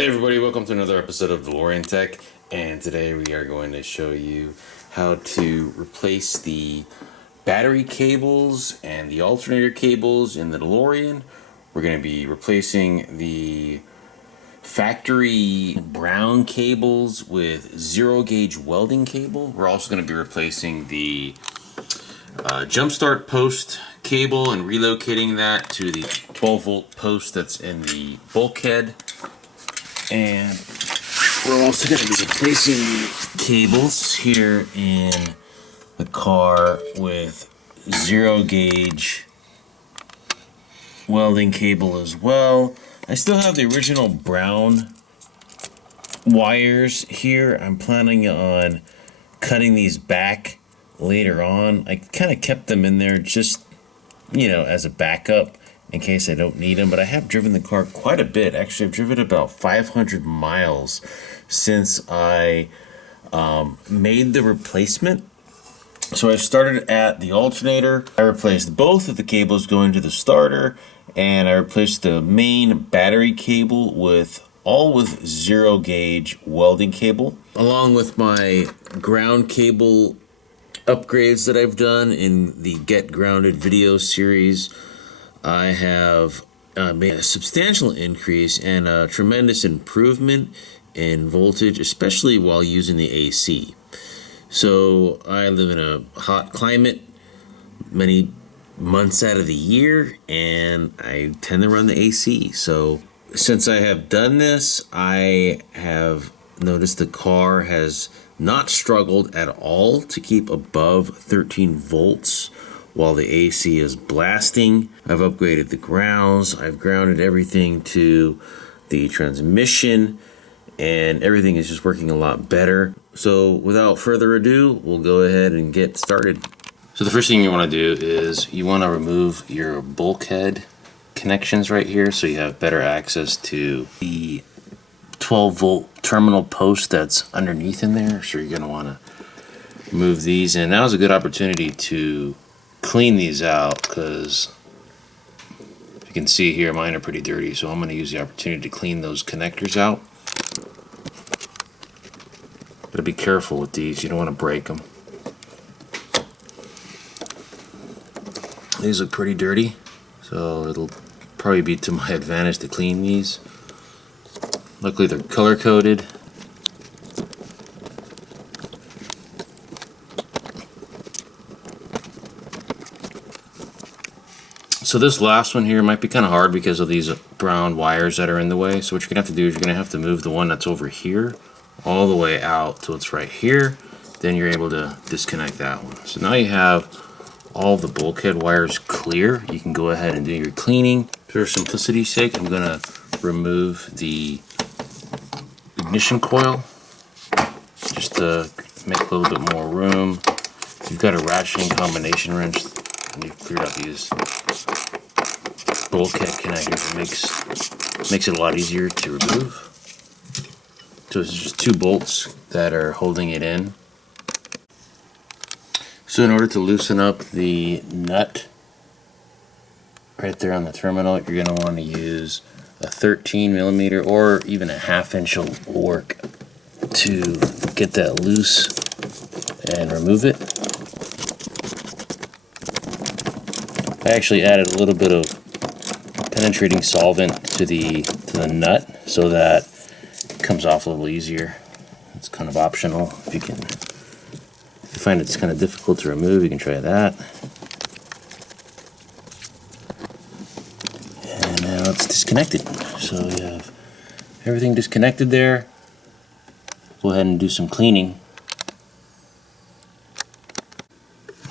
Hey everybody, welcome to another episode of DeLoreanTECH, and today we are going to show you how to replace the battery cables and the alternator cables in the DeLorean. We're going to be replacing the factory brown cables with zero gauge welding cable. We're also going to be replacing the jump start post cable and relocating that to the 12 volt post that's in the bulkhead. And we're also going to be replacing the cables here in the car with zero gauge welding cable as well. I still have the original brown wires here. I'm planning on cutting these back later on. I kind of kept them in there just, as a backup in case I don't need them, but I have driven the car quite a bit. Actually, I've driven about 500 miles since I made the replacement. So I started at the alternator. I replaced both of the cables going to the starter, and I replaced the main battery cable with zero gauge welding cable, along with my ground cable upgrades that I've done in the Get Grounded video series. I have made a substantial increase and a tremendous improvement in voltage, especially while using the AC. So I live in a hot climate many months out of the year, and I tend to run the AC. So since I have done this, I have noticed the car has not struggled at all to keep above 13 volts while the AC is blasting. I've upgraded the grounds. I've grounded everything to the transmission, and everything is just working a lot better. So without further ado, we'll go ahead and get started. So the first thing you want to do is you want to remove your bulkhead connections right here so you have better access to the 12 volt terminal post that's underneath in there. So you're going to want to remove these, and that was a good opportunity to clean these out, because you can see here mine are pretty dirty, so I'm going to use the opportunity to clean those connectors out. But be careful with these, you don't want to break them. These look pretty dirty, so it'll probably be to my advantage to clean these. Luckily they're color coded. So this last one here might be kind of hard because of these brown wires that are in the way. So what you're going to have to do is you're going to have to move the one that's over here all the way out till it's right here. Then you're able to disconnect that one. So now you have all the bulkhead wires clear. You can go ahead and do your cleaning. For simplicity's sake, I'm going to remove the ignition coil just to make a little bit more room. You've got a ratcheting combination wrench and you've cleared out these bulkhead connectors. It makes it a lot easier to remove. So it's just two bolts that are holding it in. So in order to loosen up the nut right there on the terminal, you're going to want to use a 13 millimeter or even a 1/2 inch will work to get that loose and remove it. I actually added a little bit of penetrating solvent to the nut so that it comes off a little easier. It's kind of optional. If you find it's kind of difficult to remove, you can try that. And now it's disconnected. So you have everything disconnected there. Go ahead and do some cleaning.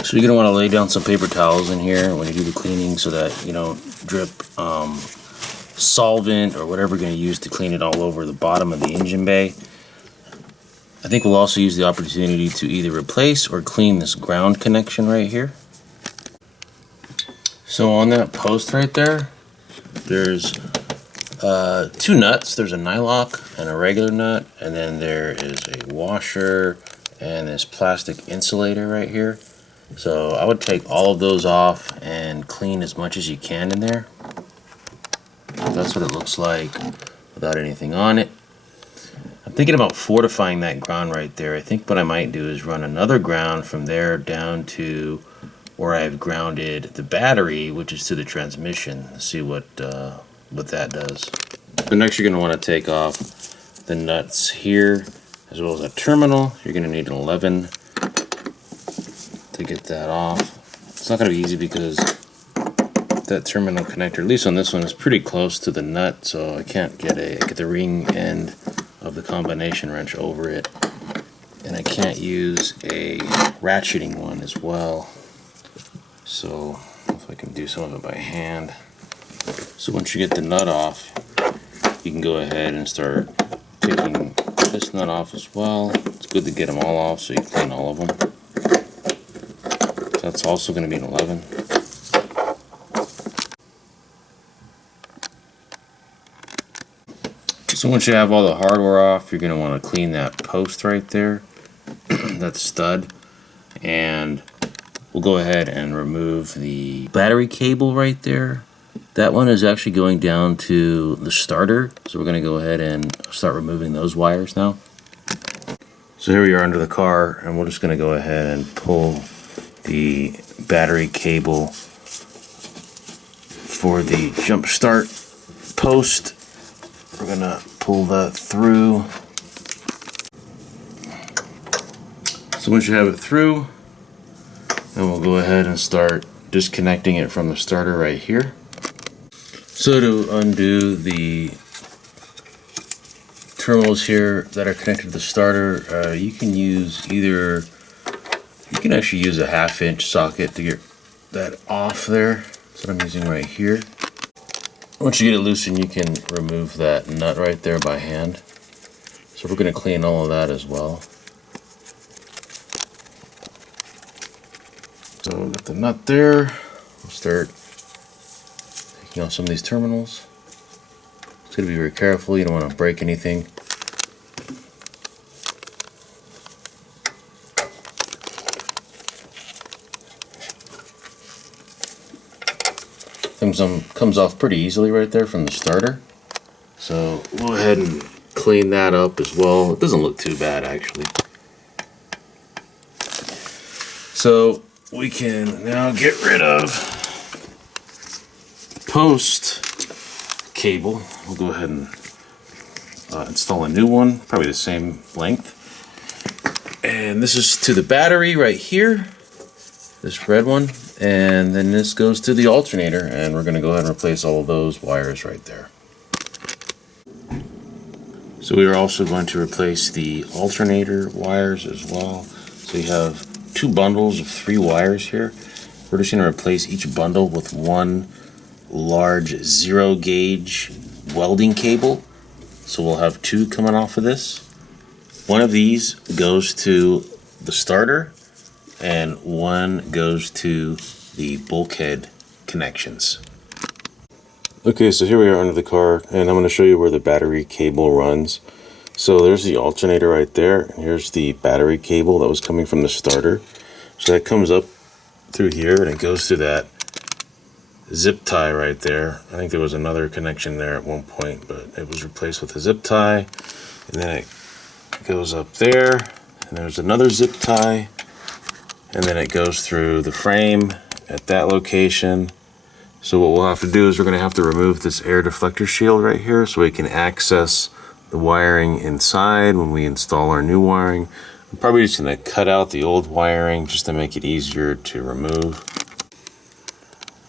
So you're going to want to lay down some paper towels in here when you do the cleaning so that you don't drip solvent or whatever you're going to use to clean it all over the bottom of the engine bay. I think we'll also use the opportunity to either replace or clean this ground connection right here. So on that post right there, there's two nuts. There's a nylock and a regular nut, and then there is a washer and this plastic insulator right here. So I would take all of those off and clean as much as you can in there. That's what it looks like without anything on it. I'm thinking about fortifying that ground right there. I think what I might do is run another ground from there down to where I've grounded the battery, which is to the transmission. See what that does. So next you're going to want to take off the nuts here, as well as a terminal. You're going to need an 11 to get that off. It's not going to be easy because that terminal connector, at least on this one, is pretty close to the nut, so I can't get the ring end of the combination wrench over it, and I can't use a ratcheting one as well. So if I can do some of it by hand. So once you get the nut off, you can go ahead and start taking this nut off as well. It's good to get them all off so you clean all of them. That's also going to be an 11. So once you have all the hardware off, you're going to want to clean that post right there, that stud, and we'll go ahead and remove the battery cable right there. That one is actually going down to the starter, so we're going to go ahead and start removing those wires now. So here we are under the car, and we're just going to go ahead and pull the battery cable for the jump start post. We're going to pull that through. So once you have it through, then we'll go ahead and start disconnecting it from the starter right here. So to undo the terminals here that are connected to the starter, you can actually use a 1/2 inch socket to get that off there. That's what I'm using right here. Once you get it loosened, you can remove that nut right there by hand. So we're going to clean all of that as well. So we've got the nut there. We'll start taking off some of these terminals. It's going to be very careful. You don't want to break anything. Comes off pretty easily right there from the starter. So we'll go ahead and clean that up as well. It doesn't look too bad actually. So we can now get rid of post cable. We'll go ahead and install a new one, probably the same length. And this is to the battery right here, this red one. And then this goes to the alternator, and we're going to go ahead and replace all of those wires right there. So we are also going to replace the alternator wires as well. So you have 2 bundles of 3 wires here. We're just going to replace each bundle with one large 0 gauge welding cable. So we'll have 2 coming off of this. One of these goes to the starter, and one goes to the bulkhead connections. Okay, so here we are under the car, and I'm going to show you where the battery cable runs. So there's the alternator right there, and here's the battery cable that was coming from the starter. So that comes up through here, and it goes to that zip tie right there. I think there was another connection there at one point, but it was replaced with a zip tie. And then it goes up there, and there's another zip tie. And then it goes through the frame at that location. So what we'll have to do is we're going to have to remove this air deflector shield right here so we can access the wiring inside when we install our new wiring. I'm probably just going to cut out the old wiring just to make it easier to remove.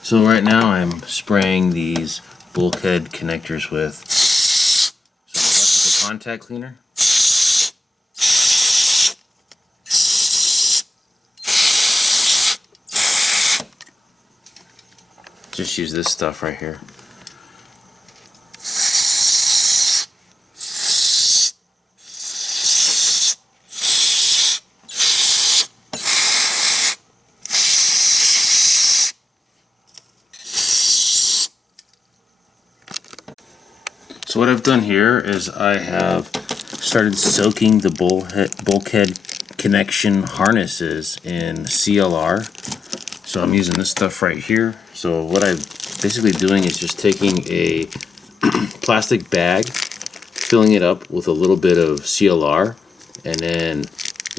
So right now I'm spraying these bulkhead connectors with some electrical contact cleaner. Just use this stuff right here. So what I've done here is I have started soaking the bulkhead connection harnesses in CLR. So I'm using this stuff right here. So what I'm basically doing is just taking a plastic bag, filling it up with a little bit of CLR and then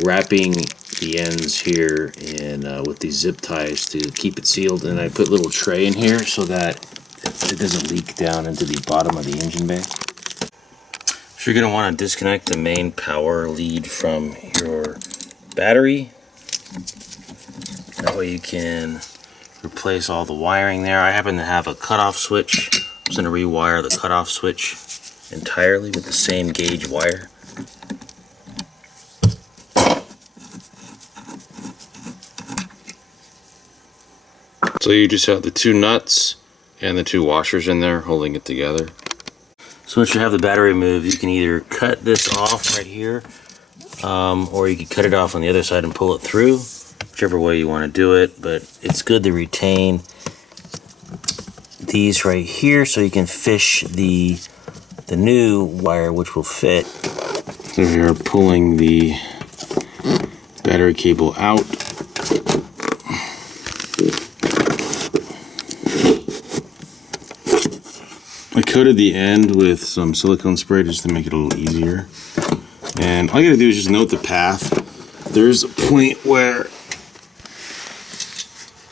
wrapping the ends here in with these zip ties to keep it sealed. And I put a little tray in here so that it doesn't leak down into the bottom of the engine bay. So you're going to want to disconnect the main power lead from your battery. That way you can replace all the wiring there. I happen to have a cutoff switch. I'm just going to rewire the cutoff switch entirely with the same gauge wire. So you just have the two nuts and the two washers in there holding it together. So once you have the battery removed, you can either cut this off right here, or you can cut it off on the other side and pull it through, whichever way you want to do it. But it's good to retain these right here so you can fish the new wire, which will fit. So you're pulling the battery cable out. I coated the end with some silicone spray just to make it a little easier. And all you gotta do is just note the path. There's a point where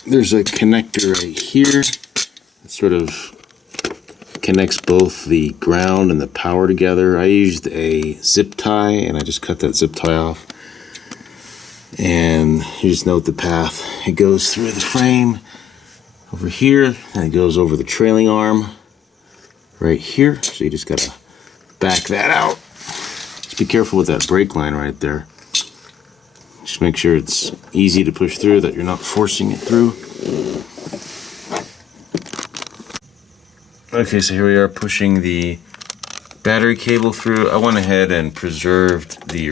there's a connector right here that sort of connects both the ground and the power together. I used a zip tie and I just cut that zip tie off. And you just note the path. It goes through the frame over here, and it goes over the trailing arm right here. So you just gotta back that out. Just be careful with that brake line right there. Just make sure it's easy to push through, that you're not forcing it through. Okay, so here we are pushing the battery cable through. I went ahead and preserved the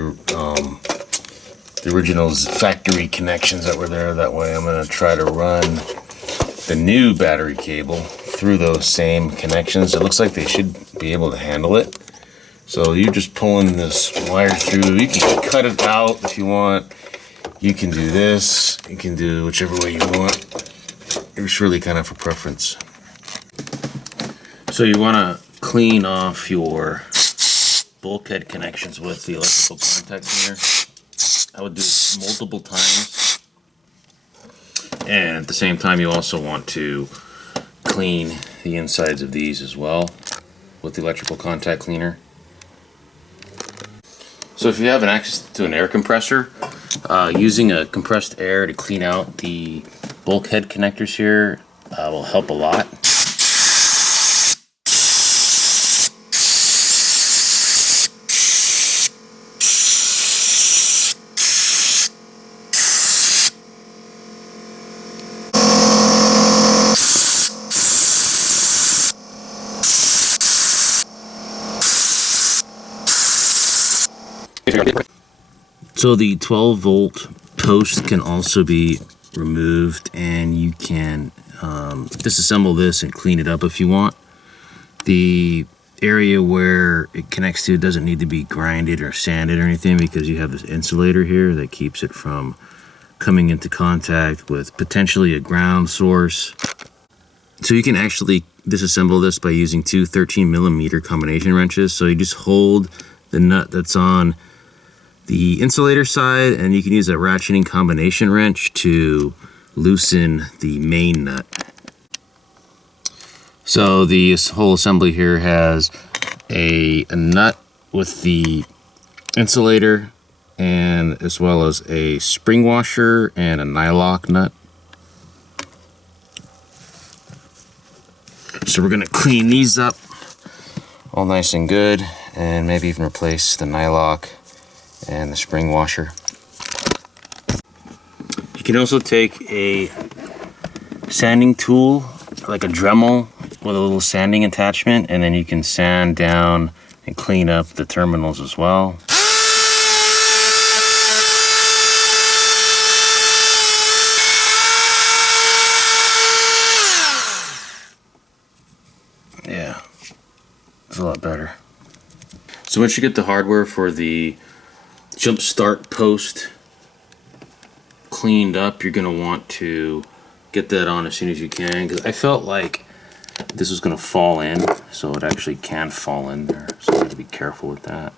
original factory connections that were there. That way I'm gonna try to run the new battery cable through those same connections. It looks like they should be able to handle it. So you're just pulling this wire through. You can cut it out if you want. You can do this. You can do whichever way you want. It's really kind of a preference. So you want to clean off your bulkhead connections with the electrical contact cleaner. I would do it multiple times. And at the same time, you also want to clean the insides of these as well with the electrical contact cleaner. So if you have an access to an air compressor, using a compressed air to clean out the bulkhead connectors here will help a lot. So the 12-volt post can also be removed, and you can disassemble this and clean it up if you want. The area where it connects to doesn't need to be grinded or sanded or anything, because you have this insulator here that keeps it from coming into contact with potentially a ground source. So you can actually disassemble this by using two 13mm combination wrenches. So you just hold the nut that's on the insulator side, and you can use a ratcheting combination wrench to loosen the main nut. So this whole assembly here has a nut with the insulator, and as well as a spring washer and a nylock nut. So we're gonna clean these up all nice and good, and maybe even replace the nylock and the spring washer. You can also take a sanding tool, like a Dremel with a little sanding attachment, and then you can sand down and clean up the terminals as well. Yeah, it's a lot better. So once you get the hardware for the jump start post cleaned up, you're going to want to get that on as soon as you can, because I felt like this is going to fall in, so it actually can fall in there, so you have to be careful with that.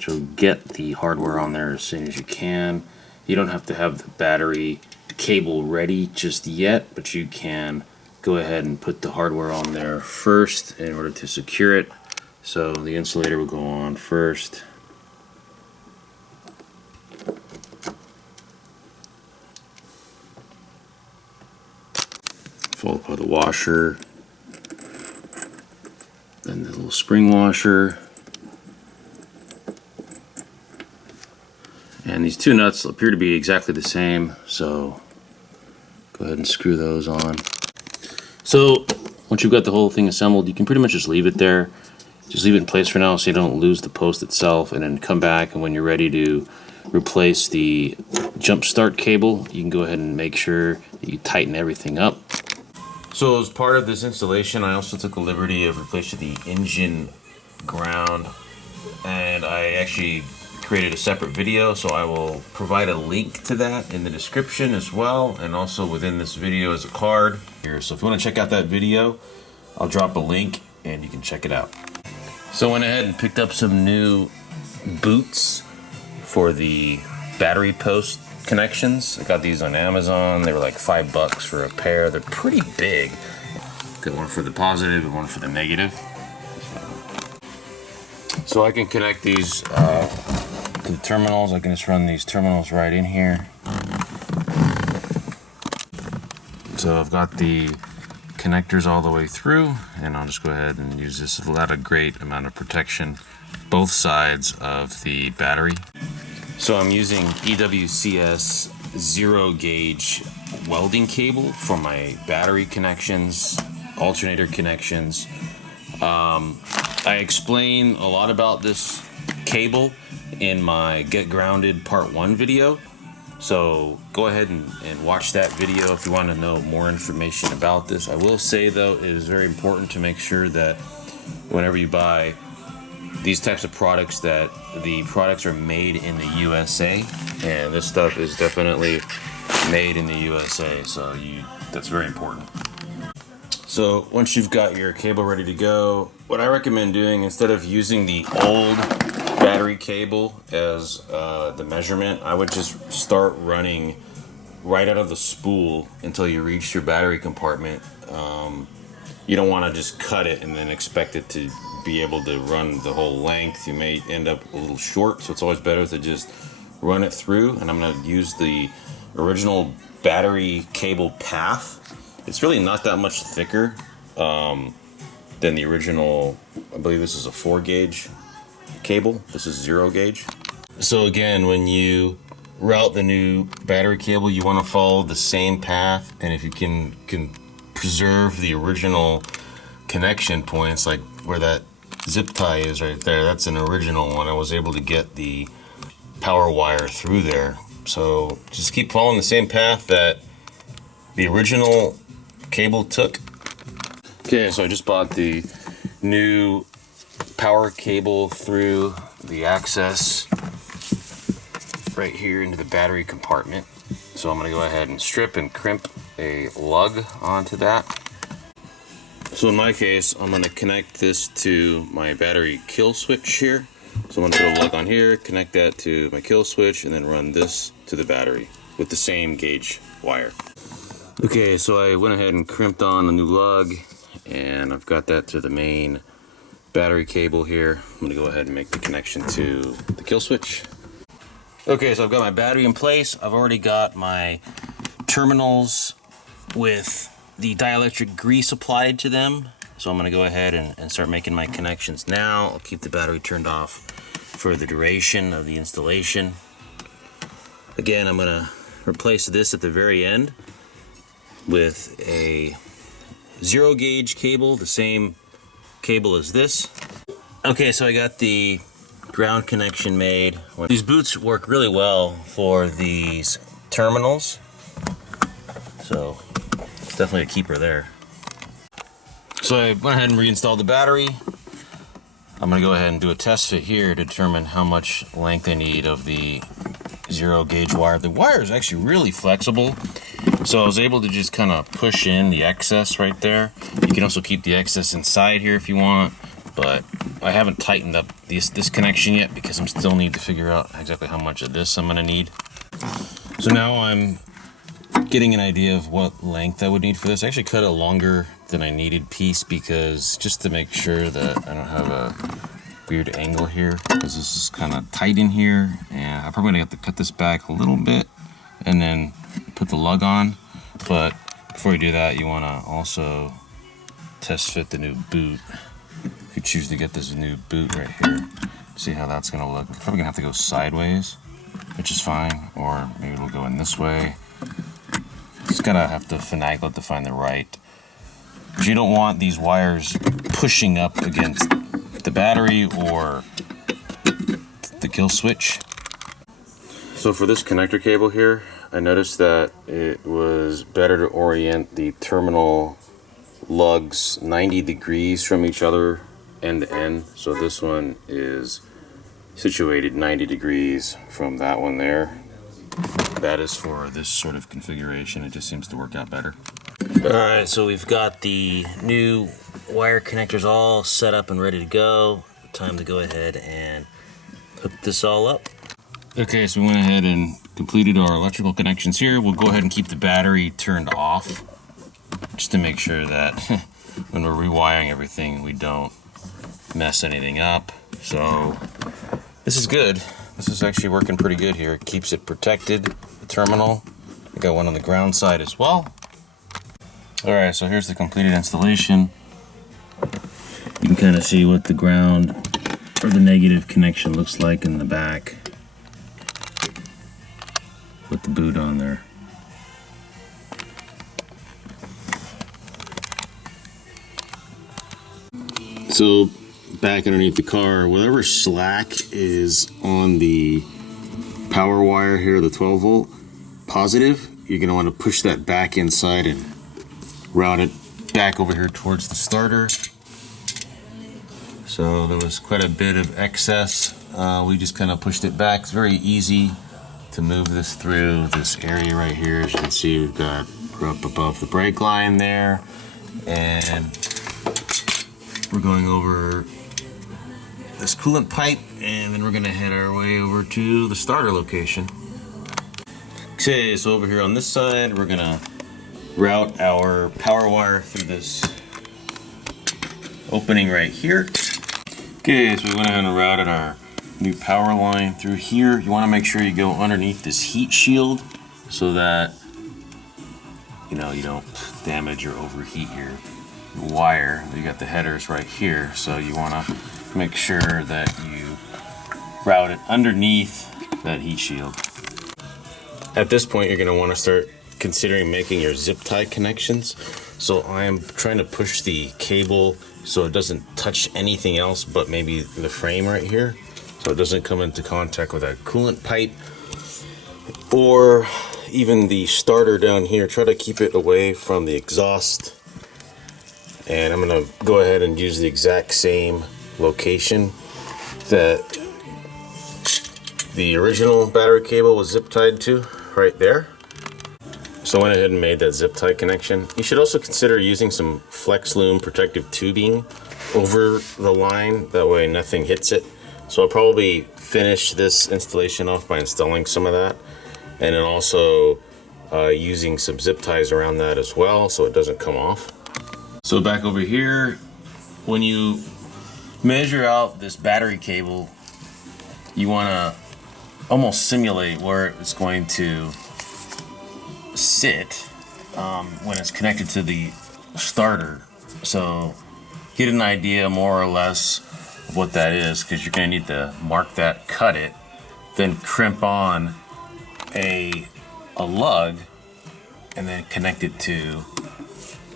So get the hardware on there as soon as you can. You don't have to have the battery cable ready just yet, but you can go ahead and put the hardware on there first in order to secure it. So the insulator will go on first. Followed by the washer, then the little spring washer, and these two nuts appear to be exactly the same, so go ahead and screw those on. So once you've got the whole thing assembled, you can pretty much just leave it there. Just leave it in place for now so you don't lose the post itself, and then come back, and when you're ready to replace the jump start cable, you can go ahead and make sure that you tighten everything up. So as part of this installation, I also took the liberty of replacing the engine ground, and I actually created a separate video, so I will provide a link to that in the description as well, and also within this video as a card here. So if you want to check out that video, I'll drop a link and you can check it out. So I went ahead and picked up some new boots for the battery post connections. I got these on Amazon. They were like $5 for a pair. They're pretty big. Got one for the positive and one for the negative. So I can connect these to the terminals. I can just run these terminals right in here. So I've got the connectors all the way through, and I'll just go ahead and use this. It'll add a great amount of protection both sides of the battery. So I'm using EWCS 0-gauge welding cable for my battery connections, alternator connections. I explain a lot about this cable in my Get Grounded Part 1 video. So go ahead and watch that video if you want to know more information about this. I will say though, it is very important to make sure that whenever you buy these types of products, that the products are made in the USA, and this stuff is definitely made in the USA, so that's very important. So once you've got your cable ready to go, what I recommend doing, instead of using the old battery cable as the measurement, I would just start running right out of the spool until you reach your battery compartment. You don't want to just cut it and then expect it to be able to run the whole length. You may end up a little short, so it's always better to just run it through. And I'm going to use the original battery cable path. It's really not that much thicker than the original. I believe this is a 4-gauge cable. This is 0-gauge. So again, when you route the new battery cable, you want to follow the same path, and if you can preserve the original connection points, like where that zip tie is right there, that's an original one. I was able to get the power wire through there. So just keep following the same path that the original cable took. Okay, so I just bought the new power cable through the access right here into the battery compartment. So I'm going to go ahead and strip and crimp a lug onto that. So in my case, I'm going to connect this to my battery kill switch here. So I'm going to put a lug on here, connect that to my kill switch, and then run this to the battery with the same gauge wire. Okay, so I went ahead and crimped on a new lug, and I've got that to the main battery cable here. I'm going to go ahead and make the connection to the kill switch. Okay, so I've got my battery in place. I've already got my terminals with the dielectric grease applied to them. So I'm going to go ahead and start making my connections now. I'll keep the battery turned off for the duration of the installation. Again, I'm going to replace this at the very end with a 0-gauge cable, the same cable as this. Okay, so I got the ground connection made. These boots work really well for these terminals, so it's definitely a keeper there. So I went ahead and reinstalled the battery. I'm going to go ahead and do a test fit here to determine how much length I need of the 0-gauge wire. The wire is actually really flexible. So I was able to just kind of push in the excess right there. You can also keep the excess inside here if you want, but I haven't tightened up this connection yet because I'm still need to figure out exactly how much of this I'm gonna need. So now I'm getting an idea of what length I would need for this. I actually cut a longer than I needed piece because just to make sure that I don't have a weird angle here, because this is kind of tight in here, and I'm probably gonna have to cut this back a little bit and then put the lug on. But before you do that, you want to also test fit the new boot. If you choose to get this new boot right here, see how that's gonna look. It's probably gonna have to go sideways, which is fine, or maybe it'll go in this way. Just gotta have to finagle it to find the right. But you don't want these wires pushing up against the battery or the kill switch. So for this connector cable here, I noticed that it was better to orient the terminal lugs 90 degrees from each other end to end. So this one is situated 90 degrees from that one there. That is for this sort of configuration. It just seems to work out better. Alright, so we've got the new wire connectors all set up and ready to go. Time to go ahead and hook this all up. Okay, so we went ahead and completed our electrical connections here. We'll go ahead and keep the battery turned off just to make sure that when we're rewiring everything we don't mess anything up. So this is good. This is actually working pretty good here. It keeps it protected, the terminal. I got one on the ground side as well. Alright, so here's the completed installation. You can kind of see what the ground or the negative connection looks like in the back with the boot on there. So back underneath the car, whatever slack is on the power wire here, the 12 volt positive, you're going to want to push that back inside and route it back over here towards the starter. So there was quite a bit of excess. We just kind of pushed it back. It's very easy to move this through this area right here. As you can see, we're up above the brake line there, and we're going over this coolant pipe, and then we're gonna head our way over to the starter location. Okay, so over here on this side, we're gonna route our power wire through this opening right here. Okay, so we went ahead and routed our new power line through here. You want to make sure you go underneath this heat shield so that you don't damage or overheat your wire. You got the headers right here, so you want to make sure that you route it underneath that heat shield. At this point, you're going to want to start considering making your zip tie connections. So I am trying to push the cable so it doesn't touch anything else but maybe the frame right here, so it doesn't come into contact with that coolant pipe or even the starter down here. Try to keep it away from the exhaust. And I'm going to go ahead and use the exact same location that the original battery cable was zip tied to, right there. So I went ahead and made that zip tie connection. You should also consider using some flex loom protective tubing over the line, that way nothing hits it. So I'll probably finish this installation off by installing some of that, and then also using some zip ties around that as well so it doesn't come off. So back over here, when you measure out this battery cable, you want to almost simulate where it's going to sit when it's connected to the starter. So get an idea more or less of what that is, because you're going to need to mark that, cut it, then crimp on a lug, and then connect it to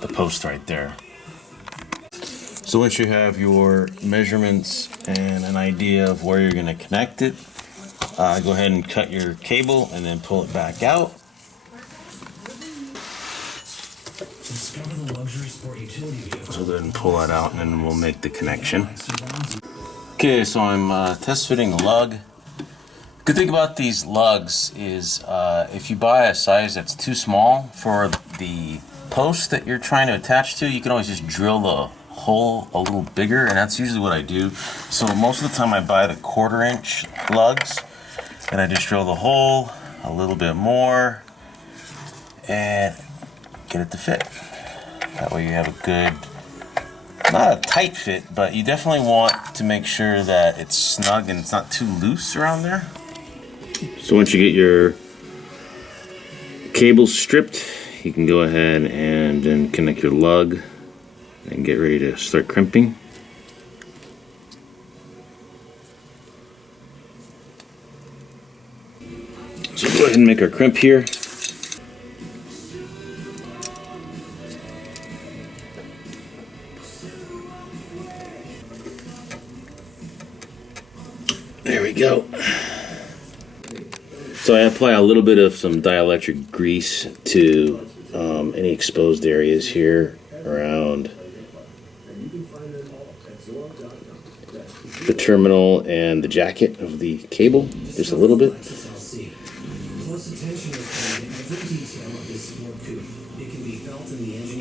the post right there. So once you have your measurements and an idea of where you're going to connect it, go ahead and cut your cable and then pull it back out. So go ahead and pull that out and then we'll make the connection. Okay, so I'm test fitting the lug. Good thing about these lugs is if you buy a size that's too small for the post that you're trying to attach to, you can always just drill the hole a little bigger, and that's usually what I do. So most of the time I buy the 1/4 inch lugs, and I just drill the hole a little bit more and get it to fit. That way you have a good, not a tight fit, but you definitely want to make sure that it's snug and it's not too loose around there. So once you get your cables stripped, you can go ahead and then connect your lug and get ready to start crimping. So go ahead and make our crimp here. There we go. So I apply a little bit of some dielectric grease to any exposed areas here around the terminal and the jacket of the cable, just a little bit.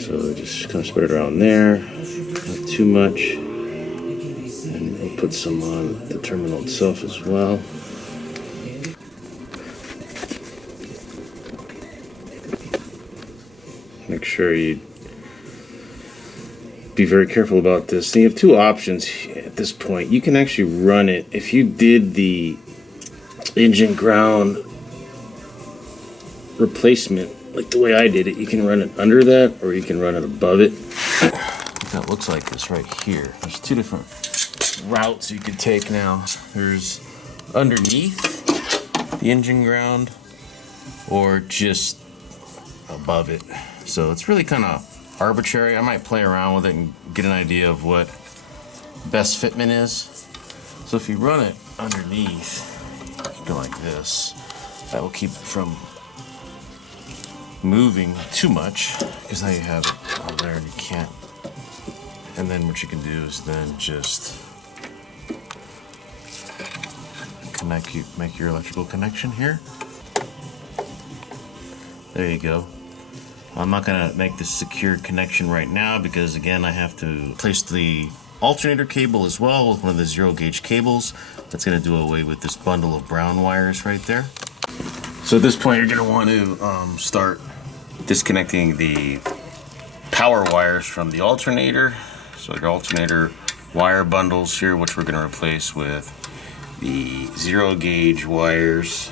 So just kind of spread it around there, not too much. And we'll put some on the terminal itself as well. Make sure you be very careful about this. And you have two options at this point. You can actually run it. If you did the engine ground replacement like the way I did it, you can run it under that or you can run it above it. That looks like this right here. There's two different routes you could take now. There's underneath the engine ground or just above it. So it's really kind of arbitrary. I might play around with it and get an idea of what best fitment is. So if you run it underneath, you go like this. That will keep it from moving too much, because now you have it on there and you can't. And then what you can do is then just make your electrical connection here. There you go. I'm not going to make this secure connection right now because, again, I have to place the alternator cable as well with one of the 0 gauge cables. That's going to do away with this bundle of brown wires right there. So at this point, you're going to want to start disconnecting the power wires from the alternator. So your alternator wire bundles here, which we're going to replace with the 0 gauge wires,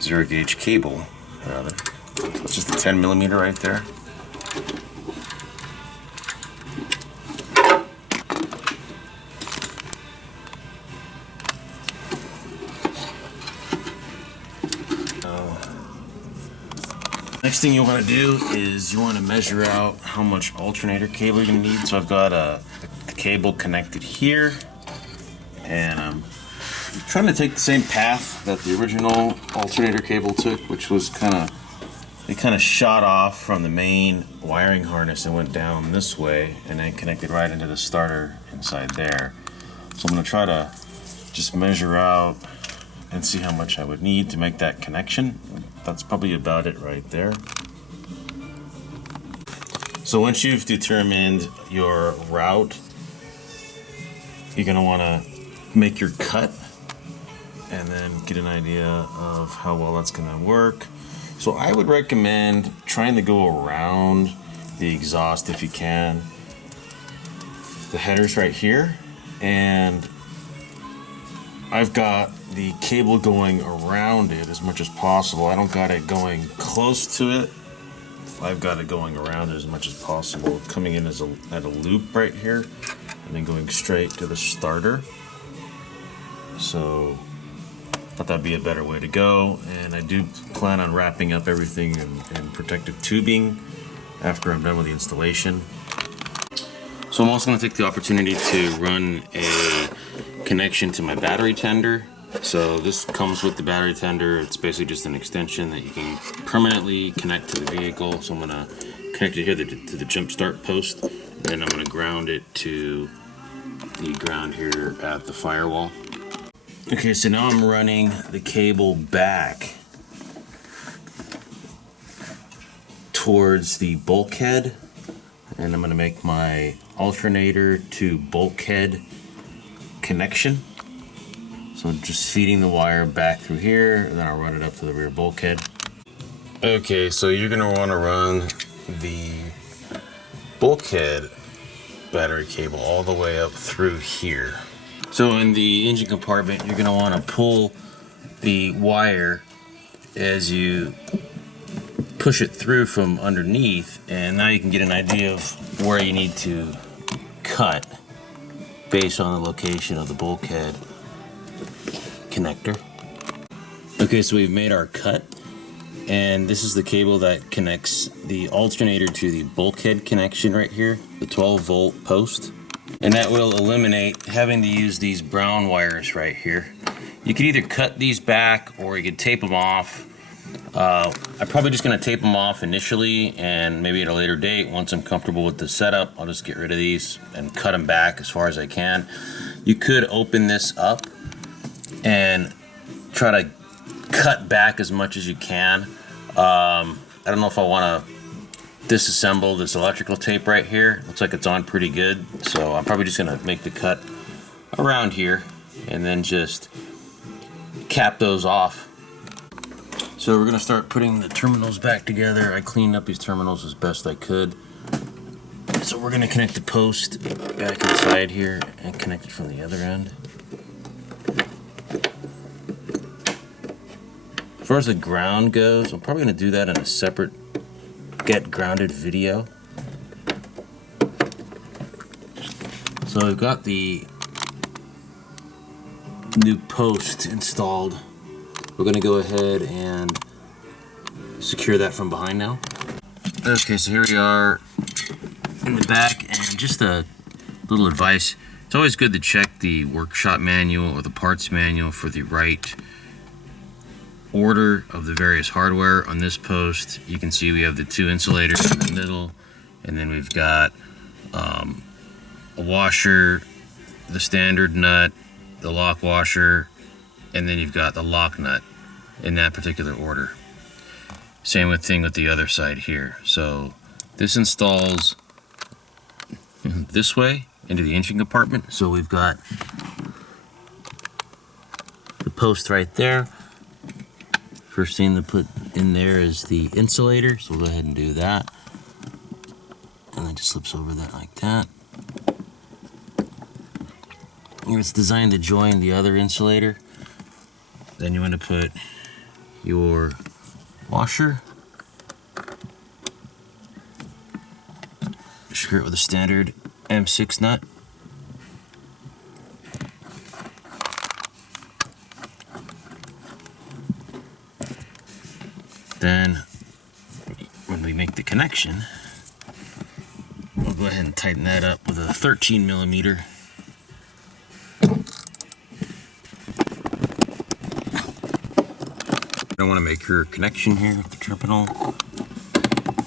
0 gauge cable rather. So it's just a 10mm right there. Next thing you want to do is you want to measure out how much alternator cable you're going to need. So I've got the cable connected here, and I'm trying to take the same path that the original alternator cable took, which was it kind of shot off from the main wiring harness and went down this way and then connected right into the starter inside there. So I'm going to try to just measure out and see how much I would need to make that connection. That's probably about it right there. So once you've determined your route, you're going to want to make your cut and then get an idea of how well that's going to work. So I would recommend trying to go around the exhaust if you can. The header's right here, and I've got the cable going around it as much as possible. I don't got it going close to it. I've got it going around it as much as possible, coming in at a loop right here, and then going straight to the starter. So I thought that'd be a better way to go, and I do plan on wrapping up everything in protective tubing after I'm done with the installation. So I'm also going to take the opportunity to run a connection to my battery tender. So this comes with the battery tender. It's basically just an extension that you can permanently connect to the vehicle. So I'm going to connect it here to the jump start post, and then I'm going to ground it to the ground here at the firewall. Okay, so now I'm running the cable back towards the bulkhead, and I'm going to make my alternator to bulkhead connection. So I'm just feeding the wire back through here, and then I'll run it up to the rear bulkhead. Okay, so you're going to want to run the bulkhead battery cable all the way up through here. So in the engine compartment, you're going to want to pull the wire as you push it through from underneath, and now you can get an idea of where you need to cut based on the location of the bulkhead connector. Okay, so we've made our cut, and this is the cable that connects the alternator to the bulkhead connection right here, the 12-volt post. And that will eliminate having to use these brown wires right here. You could either cut these back or you could tape them off. I'm probably just going to tape them off initially, and maybe at a later date, once I'm comfortable with the setup, I'll just get rid of these and cut them back as far as I can. You could open this up and try to cut back as much as you can. I don't know if I want to disassemble this electrical tape right here. Looks like it's on pretty good, so I'm probably just going to make the cut around here and then just cap those off. So we're going to start putting the terminals back together. I cleaned up these terminals as best I could. So we're going to connect the post back inside here and connect it from the other end. As far as the ground goes, I'm probably going to do that in a separate get grounded video. So we've got the new post installed. We're going to go ahead and secure that from behind now. Okay, so here we are in the back, and just a little advice. It's always good to check the workshop manual or the parts manual for the right order of the various hardware. On this post, you can see we have the two insulators in the middle, and then we've got a washer, the standard nut, the lock washer, and then you've got the lock nut in that particular order. Same thing with the other side here. So this installs this way into the engine compartment. So we've got the post right there. First thing to put in there is the insulator, so we'll go ahead and do that. And then just slips over that like that. And it's designed to join the other insulator. Then you want to put your washer. Secure it with a standard M6 nut. Then, when we make the connection, we'll go ahead and tighten that up with a 13 millimeter. I want to make your connection here with the terminal.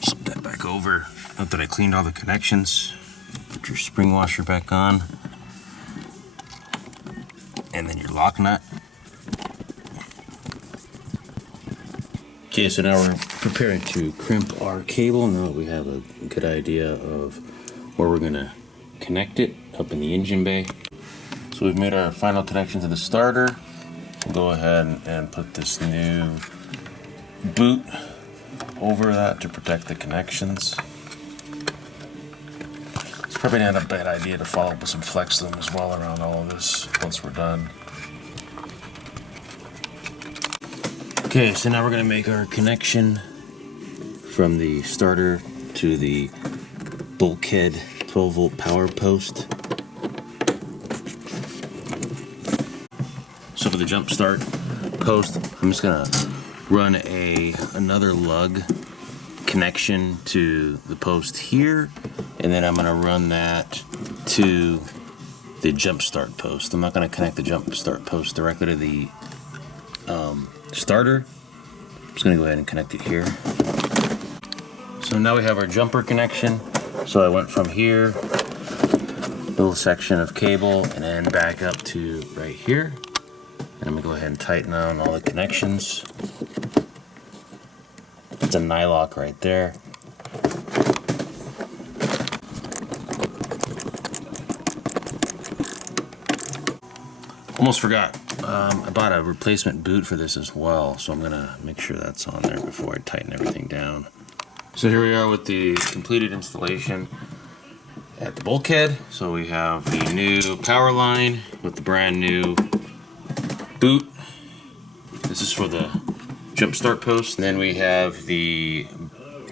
Slip that back over. Note that I cleaned all the connections. Put your spring washer back on. And then your lock nut. Okay, so now we're preparing to crimp our cable. Now that we have a good idea of where we're gonna connect it up in the engine bay. So we've made our final connection to the starter. We'll go ahead and put this new boot over that to protect the connections. It's probably not a bad idea to follow up with some flex them as well around all of this once we're done. Okay, so now we're going to make our connection from the starter to the bulkhead 12-volt power post. So for the jump start post, I'm just going to run another lug connection to the post here, and then I'm going to run that to the jump start post. I'm not going to connect the jump start post directly to the starter. I'm just going to go ahead and connect it here. So now we have our jumper connection. So I went from here, little section of cable, and then back up to right here. And I'm gonna go ahead and tighten on all the connections. It's a nylock right there. Almost forgot. I bought a replacement boot for this as well, so I'm gonna make sure that's on there before I tighten everything down. So here we are with the completed installation at the bulkhead. So we have the new power line with the brand new boot. This is for the jump start post. And then we have the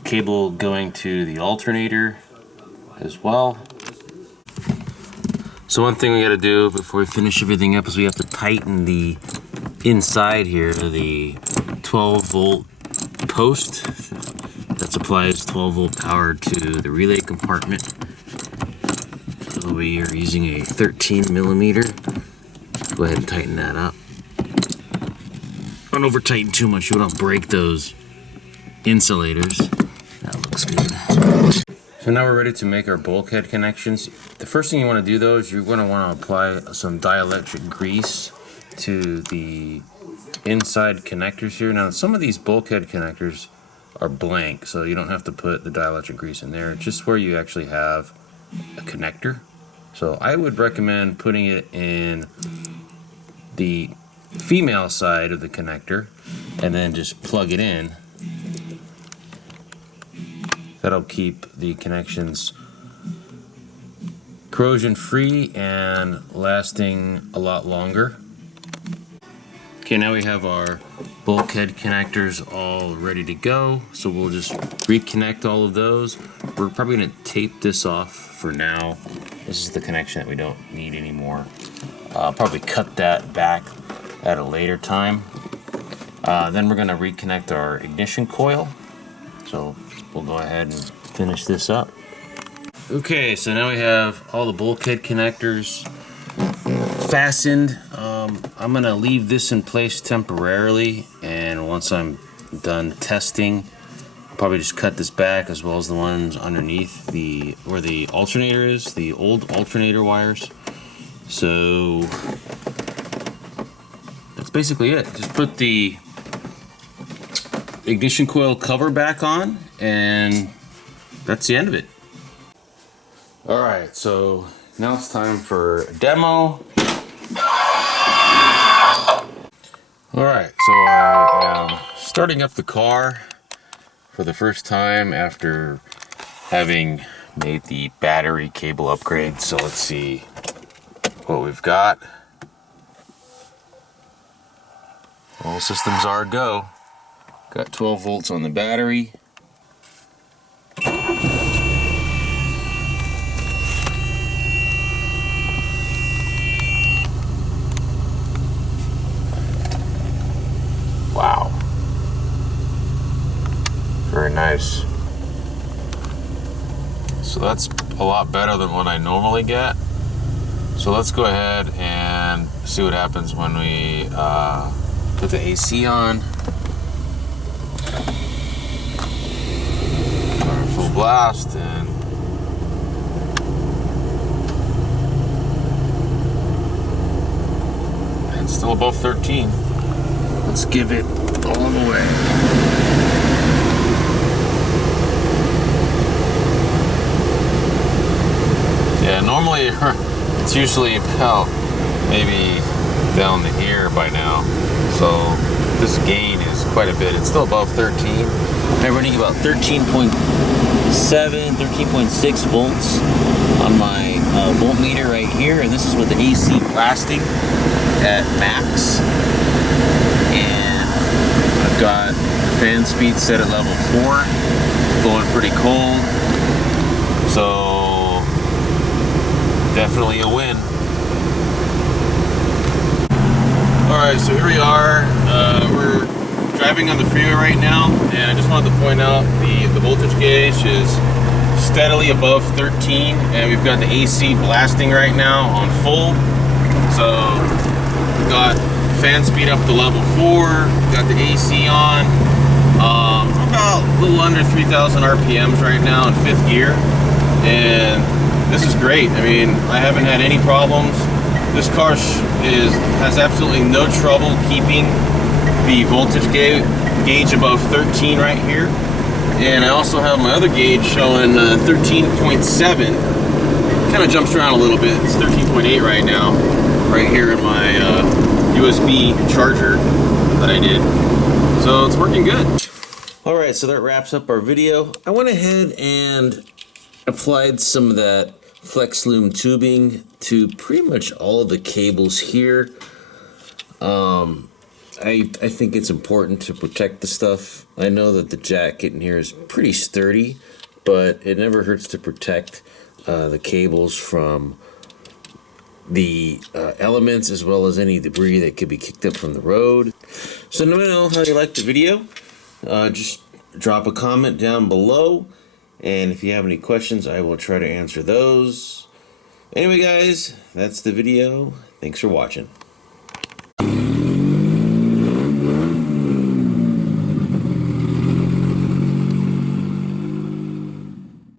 cable going to the alternator as well. So one thing we got to do before we finish everything up is we have to tighten the inside here, the 12 volt post that supplies 12 volt power to the relay compartment. So we are using a 13 millimeter. Go ahead and tighten that up. Don't over tighten too much, you don't break those insulators. That looks good. So now we're ready to make our bulkhead connections. The first thing you want to do though is you're going to want to apply some dielectric grease to the inside connectors here. Now some of these bulkhead connectors are blank, so you don't have to put the dielectric grease in there, just where you actually have a connector. So I would recommend putting it in the female side of the connector and then just plug it in. That'll keep the connections corrosion free and lasting a lot longer. Okay, now we have our bulkhead connectors all ready to go. So we'll just reconnect all of those. We're probably gonna tape this off for now. This is the connection that we don't need anymore. Probably cut that back at a later time. Then we're gonna reconnect our ignition coil. So we'll go ahead and finish this up. Okay, so now we have all the bulkhead connectors fastened. I'm gonna leave this in place temporarily, and once I'm done testing, I'll probably just cut this back as well as the ones underneath where the alternator is, the old alternator wires. So that's basically it. Just put the ignition coil cover back on, and that's the end of it. All right, so now it's time for a demo. All right, so I am starting up the car for the first time after having made the battery cable upgrade. So let's see what we've got. All systems are go. Got 12 volts on the battery. Wow. Very nice. So that's a lot better than what I normally get. So let's go ahead and see what happens when we put the AC on. Full blast, and it's still above 13. Let's give it all the way. Yeah, normally it's usually about maybe down the ear by now, so this gain is quite a bit. It's still above 13. I'm running about 13.7, 13.6 volts on my voltmeter right here, and this is with the AC blasting at max. And I've got fan speed set at level 4. It's going pretty cold, so definitely a win. Alright, so here we are. We're driving on the freeway right now, and I just wanted to point out the voltage gauge is steadily above 13, and we've got the AC blasting right now on full. So we've got fan speed up to level 4, got the AC on. About a little under 3,000 RPMs right now in 5th gear, and this is great. I mean, I haven't had any problems This car has absolutely no trouble keeping the voltage gauge above 13 right here. And I also have my other gauge showing 13.7. Kind of jumps around a little bit. It's 13.8 right now, right here in my USB charger that I did. So it's working good. All right, so that wraps up our video. I went ahead and applied some of that flex loom tubing to pretty much all of the cables here. I think it's important to protect the stuff. I know that the jacket in here is pretty sturdy, but it never hurts to protect the cables from the elements as well as any debris that could be kicked up from the road. So let me know how you liked the video. Just drop a comment down below, and if you have any questions, I will try to answer those. Anyway guys, that's the video. Thanks for watching.